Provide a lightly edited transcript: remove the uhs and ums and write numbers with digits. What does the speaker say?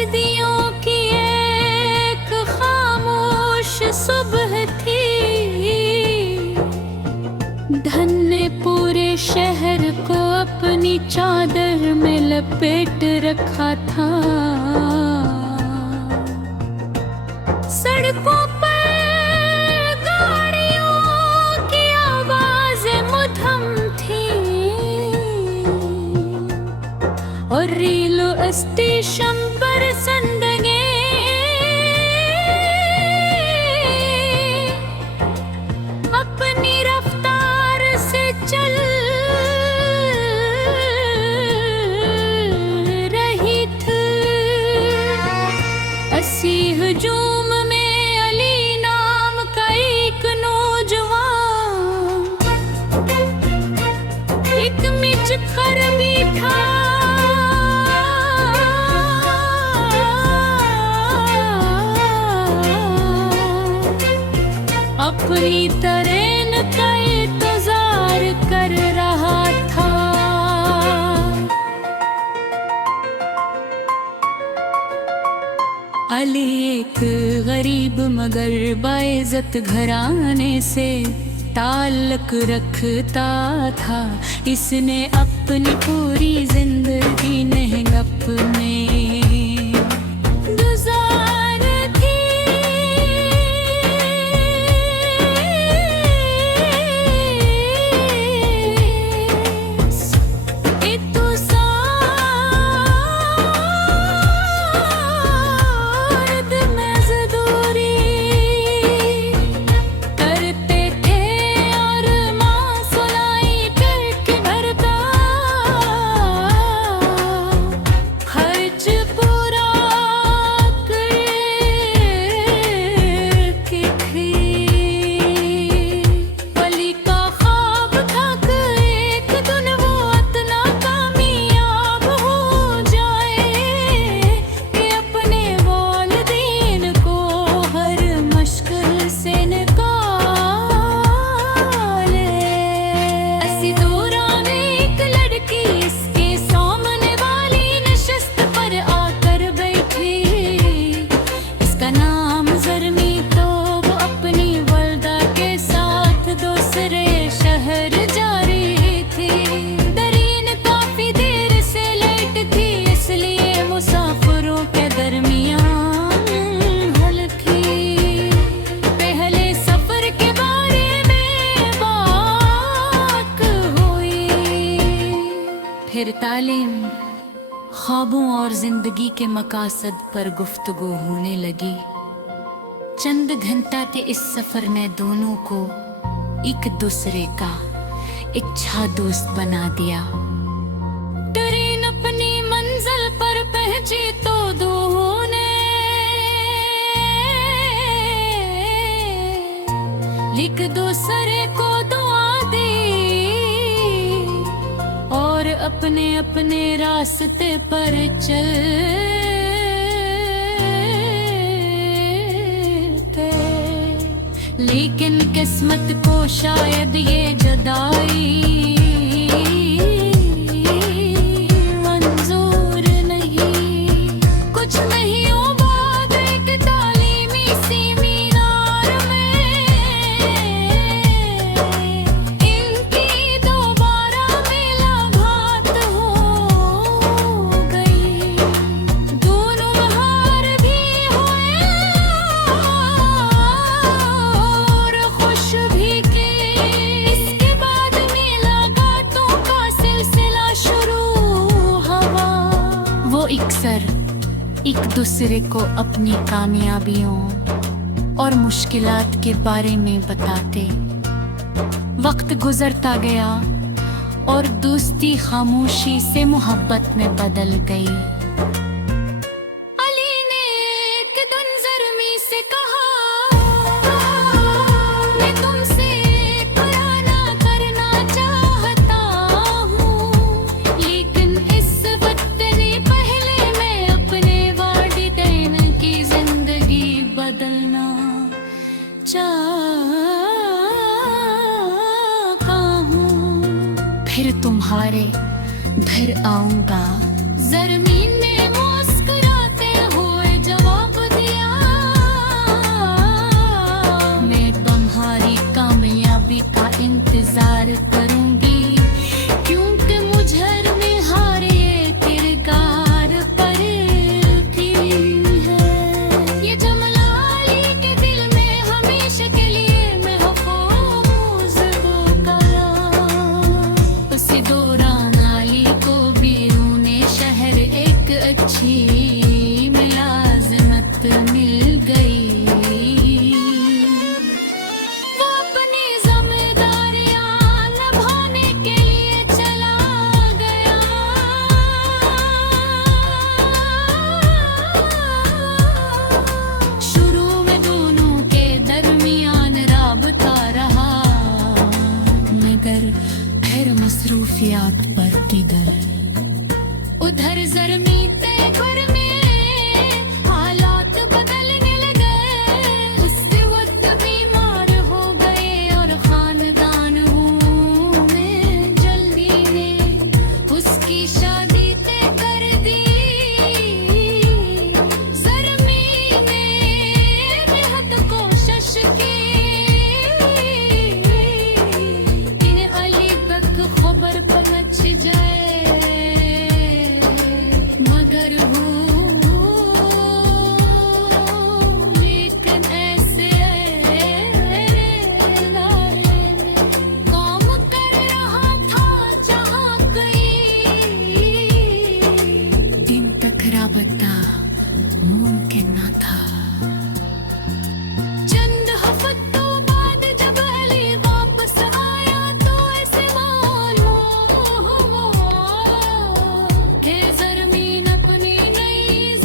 सर्दियों की एक खामोश सुबह थी। धन ने पूरे शहर को अपनी चादर में लपेट रखा था। सड़कों पर गाड़ियों की आवाजें मधुर थी और रेलवे स्टेशन पर जिंदगी अपनी रफ्तार से चल रही थी। अस्सी हजूम में अली नाम का एक नौजवान एक मिच कर बैठा। अपनी ट्रेन का इंतजार कर रहा था। अली एक गरीब मगर बाइज्जत घराने से ताल्लुक रखता था। इसने अपनी पूरी जिंदगी नहंगप में फिर तालीम, ख्वाबों और जिंदगी के मकासद पर गुफ्तगू होने लगी। चंद घंटा के इस सफर ने दोनों को एक दूसरे का इच्छा दोस्त बना दिया। ट्रेन अपनी मंजिल पर पहुंची तो दोनों ने एक दूसरे को दुआ दी और अपने अपने रास्ते पर चलते। लेकिन किस्मत को शायद ये जुदाई मंजूर नहीं। कुछ महीनों बाद एक तालीमी सेमिनार में इनकी दोबारा मुलाकात हो गई। दोनों बाहर भी हुए और खुश भी की। इसके बाद मुलाकातों का सिलसिला शुरू हुआ। वो अक्सर एक दूसरे को अपनी कामयाबियों और मुश्किलात के बारे में बताते। वक्त गुजरता गया और दोस्ती खामोशी से मोहब्बत में बदल गई। अली ने एक दिन ज़रमी से कहा, मैं तुमसे पुराना करना चाहता हूँ, लेकिन इस वक्त ने पहले मैं अपने वालिदैन की जिंदगी बदलना चाहता हूँ। फिर तुम्हारे घर आऊंगा। ज़रमीन ने मुस्कुराते इतना मुमकिन न था। चंद हफ्तों बाद जब अली वापस आया तो ऐसे मालूम हुआ कि ज़रमीन अपनी नई